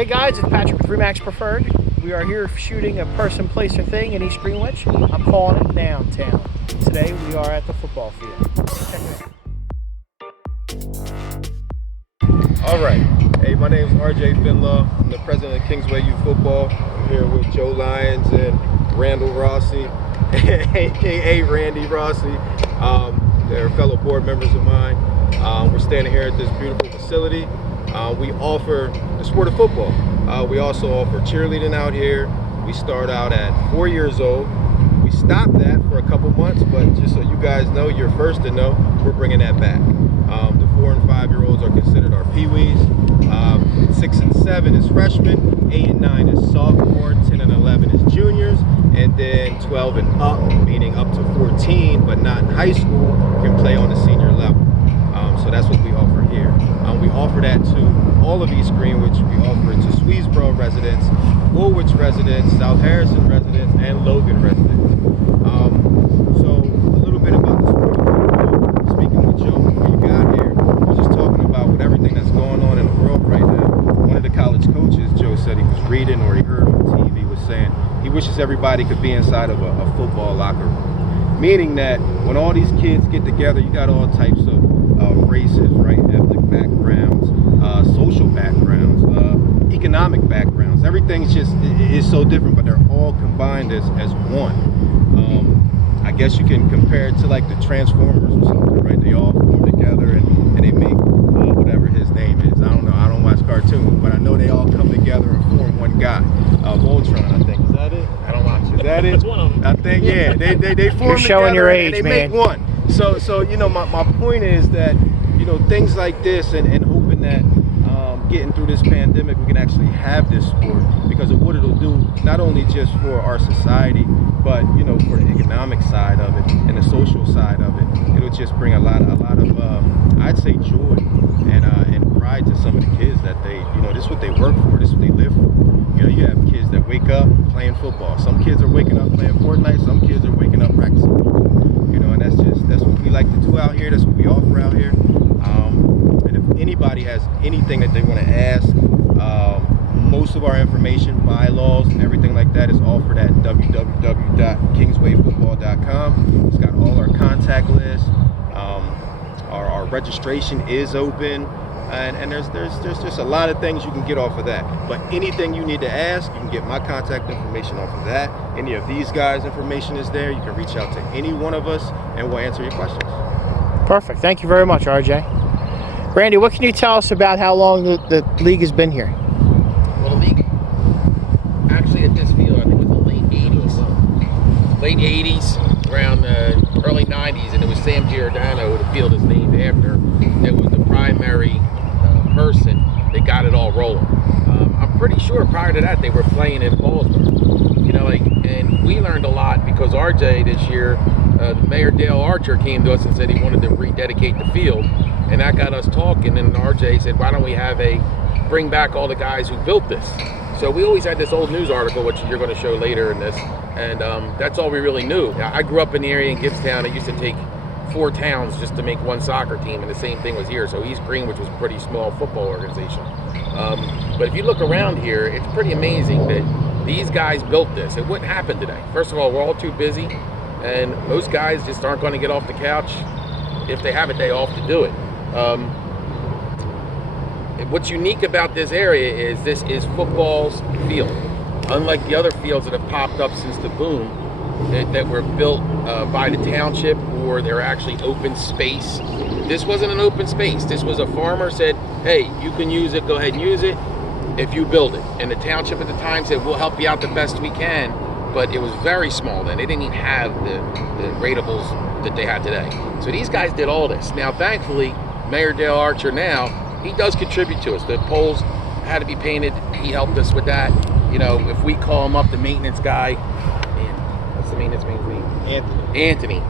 Hey guys, it's Patrick with Remax Preferred. We are here shooting a person, place, or thing in East Greenwich. I'm calling it downtown. Today we are at the football field. Check it out. All right. Hey, my name is RJ Finlaw. I'm the president of Kingsway Youth Football. I'm here with Joe Lyons and Randall Rossi, aka Randy Rossi. They're fellow board members of mine. We're standing here at this beautiful facility. We offer the sport of football. We also offer cheerleading out here. We start out at 4 years old. We stopped that for a couple months, but just so you guys know, you're first to know, we're bringing that back. The 4 and 5 year olds are considered our peewees. 6 and 7 is freshmen, 8 and 9 is sophomore, 10 and 11 is juniors, and then 12 and up, meaning up to 14, but not in high school, can play on the senior level. So that's what we offer here. We offer that to all of East Greenwich. We offer it to Swedesboro residents, Woolwich residents, South Harrison residents, and Logan residents. So a little bit about the sport of football. Speaking with Joe before you got here, we're just talking about with everything that's going on in the world right now. One of the college coaches, Joe said he was reading or he heard on TV, was saying he wishes everybody could be inside of a football locker room. Meaning that when all these kids get together, you got all types of races, right? Ethnic backgrounds, social backgrounds, economic backgrounns. Everything's just is so different, but they're all combined as one. I guess you can compare it to like the Transformers or something, right? They all form together and they make whatever his name is. I don't know. I don't watch cartoons, but I know they all come together and form one guy. Voltron, I think. Is that it? I don't watch it. Is that it? That's one of them. I think, yeah. They form You're showing together your age, and they man. make one. So you know, my point is that, you know, things like this and hoping that getting through this pandemic, we can actually have this sport because of what it'll do, not only just for our society, but, you know, for the economic side of it and the social side of it. It'll just bring a lot of I'd say joy and pride to some of the kids that they, you know, this is what they work for, this is what they live for. You know, you have kids that wake up playing football. Some kids are waking up playing Fortnite. Some kids are waking up practicing football. You know, and that's what we like to do out here. That's what we offer out here. And if anybody has anything that they want to ask, most of our information, bylaws, and everything like that is offered at www.kingswayfootball.com. It's got all our contact lists. Our registration is open. And there's just a lot of things you can get off of that. But anything you need to ask, you can get my contact information off of that. Any of these guys' information is there. You can reach out to any one of us, and we'll answer your questions. Perfect. Thank you very much, RJ. Randy, what can you tell us about how long the league has been here? Well, the league, actually at this field, I think it was the late 80s. Late 80s, around the early 90s, and it was Sam Giordano, who the field is named after. It was the primary person that got it all rolling. I'm pretty sure prior to that they were playing in Ballsburg. You know, like, and we learned a lot because RJ this year, Mayor Dale Archer came to us and said he wanted to rededicate the field, and that got us talking. And RJ said, why don't we bring back all the guys who built this? So we always had this old news article, which you're going to show later in this, and that's all we really knew. I grew up in the area in Gibbstown. It used to take 4 towns just to make one soccer team, and the same thing was here. So East Greenwich was a pretty small football organization. But if you look around here, it's pretty amazing that these guys built this. It wouldn't happen today. First of all, we're all too busy, and most guys just aren't going to get off the couch if they have a day off to do it. What's unique about this area is this is football's field. Unlike the other fields that have popped up since the boom, that were built by the township, or they're actually open space. This wasn't an open space. This was a farmer said, hey, you can use it, go ahead and use it if you build it. And the township at the time said, we'll help you out the best we can, but it was very small then. They didn't even have the ratables that they had today. So these guys did all this. Now, thankfully, Mayor Dale Archer now, he does contribute to us. The poles had to be painted. He helped us with that. You know, if we call him up, the maintenance guy, what's the maintenance man's name? Anthony.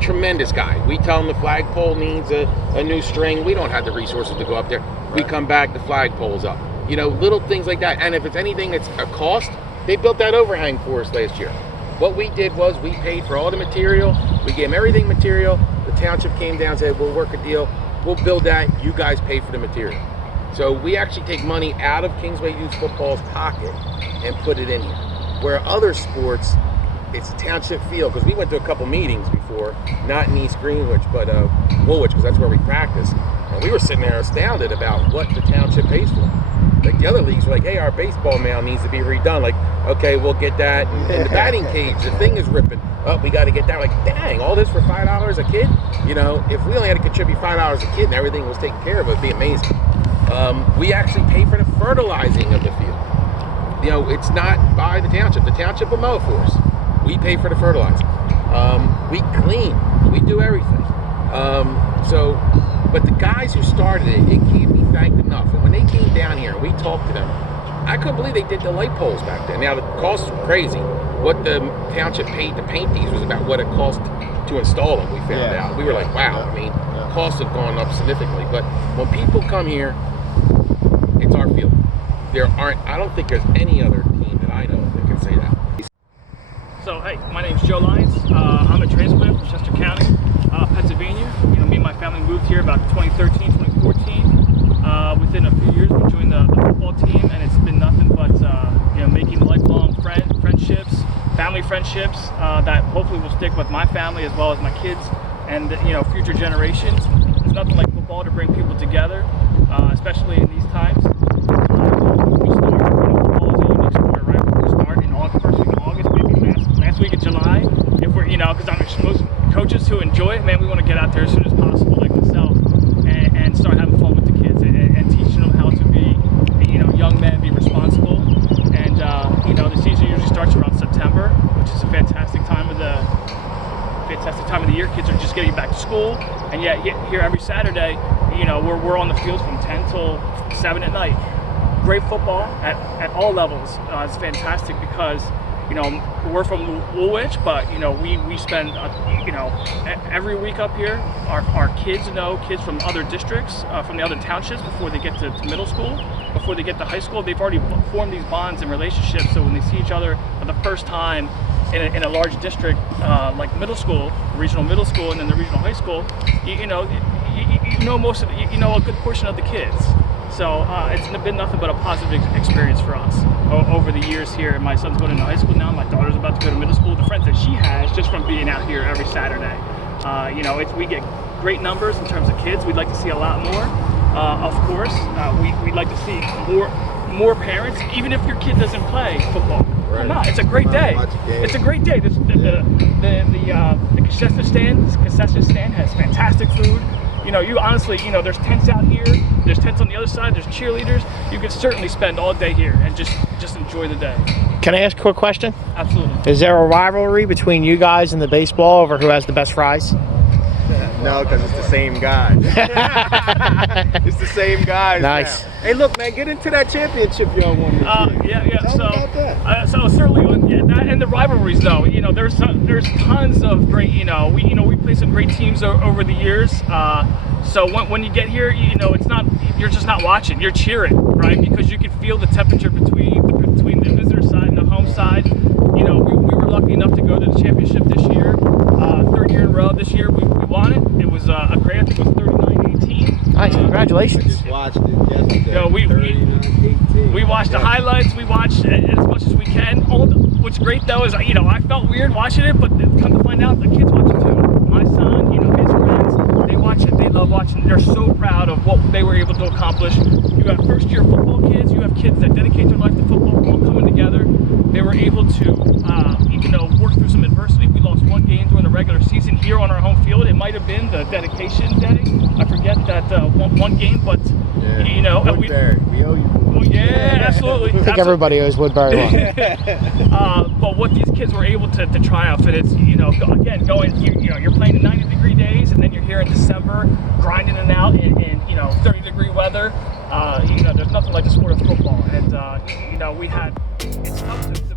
Tremendous guy. We tell him the flagpole needs a new string. We don't have the resources to go up there. Right. We come back, the flagpole's up. You know, little things like that. And if it's anything that's a cost, they built that overhang for us last year. What we did was we paid for all the material. We gave them everything material. The township came down and said, we'll work a deal. We'll build that. You guys pay for the material. So we actually take money out of Kingsway Youth Football's pocket and put it in here. Where other sports, it's a township field, because we went to a couple meetings before, not in East Greenwich, but Woolwich, because that's where we practice. And we were sitting there astounded about what the township pays for. Like the other leagues were like, hey, our baseball mound needs to be redone. Like, okay, we'll get that. And the batting cage, the thing is ripping. Oh, we got to get that. Like, dang, all this for $5 a kid? You know, if we only had to contribute $5 a kid and everything was taken care of, it'd be amazing. We actually pay for the fertilizing of the field. You know, it's not by the township. The township will mow it for us. We pay for the fertilizing. We clean. We do everything. But the guys who started it can't be thanked enough. And when they came down here and we talked to them, I couldn't believe they did the light poles back then. Now, the costs were crazy. What the township paid to paint these was about what it cost to install them, we found out. We were like, wow, I mean, costs have gone up significantly. But when people come here, it's our field. I don't think there's any other team that I know of that can say that. So, hey, my name's Joe Lyons. I'm a transplant from Chester County, Pennsylvania. You know, me and my family moved here about 2013, 2014. Within a few years, we joined the football team, and it's been nothing but you know, making lifelong friendships, family friendships that hopefully will stick with my family as well as my kids and you know, future generations. There's nothing like football to bring people together, especially in these times. Week of July, if we're, you know, because most coaches who enjoy it, man, we want to get out there as soon as possible, like myself, and start having fun with the kids and teaching them how to be, you know, young men, be responsible. And you know, the season usually starts around September, which is a fantastic time of the year. Kids are just getting back to school, and yet here every Saturday, you know, we're on the field from 10 till 7 at night. Great football at all levels. It's fantastic because, you know, we're from Woolwich, but, you know, we spend, you know, every week up here. Our kids know kids from other districts, from the other townships before they get to middle school, before they get to high school. They've already formed these bonds and relationships, so when they see each other for the first time in a large district like middle school, regional middle school, and then the regional high school, you know most of you know a good portion of the kids. So it's been nothing but a positive experience for us over the years here. And my son's going into high school now. My daughter's about to go to middle school. The friends that she has just from being out here every Saturday. You know, we get great numbers in terms of kids. We'd like to see a lot more. Of course, we'd like to see more parents, even if your kid doesn't play football. Right. Come out. It's a great day. It's a great day. The concession stand has fantastic food. You know, you honestly, you know, there's tents out here, there's tents on the other side, there's cheerleaders. You could certainly spend all day here and just enjoy the day. Can I ask a quick question? Absolutely. Is there a rivalry between you guys and the baseball over who has the best fries? No, because it's the same guy. It's the same guys. Nice. Now. Hey, look, man, get into that championship y'all won this year. Yeah. Tell me about that. So certainly, that and the rivalries, though. You know, there's tons of great. You know, we play some great teams over the years. So when you get here, you know, it's not, you're just not watching. You're cheering, right? Because you can feel the temperature between the visitor side and the home side. You know, we were lucky enough to go to the championship this year. Third year in a row this year, we won it. It was great. I think it was 39-18. Nice, congratulations. Just watched it yesterday. You know, we watched the highlights. We watched as much as we can. What's great though is, you know, I felt weird watching it, but come to find out, the kids watch it too. My son, you know, his friends, they watch it. They love watching. They're so proud of what they were able to accomplish. You have first-year football kids. You have kids that dedicate their life to football, all coming together. They were able to, you know, work through some adversity. We lost one game during the regular season here on our home field. It might have been the dedication day. I forget that one game, but you know, Woodbury, we owe you. Well, yeah, absolutely. I think everybody owes Woodbury one. But what these kids were able to triumph, and it's, you know, again, you know, you're playing in 90-degree days, and then you're here in December grinding it out in you know, 30-degree weather. You know, there's nothing like the sport of football, and you know, it's tough to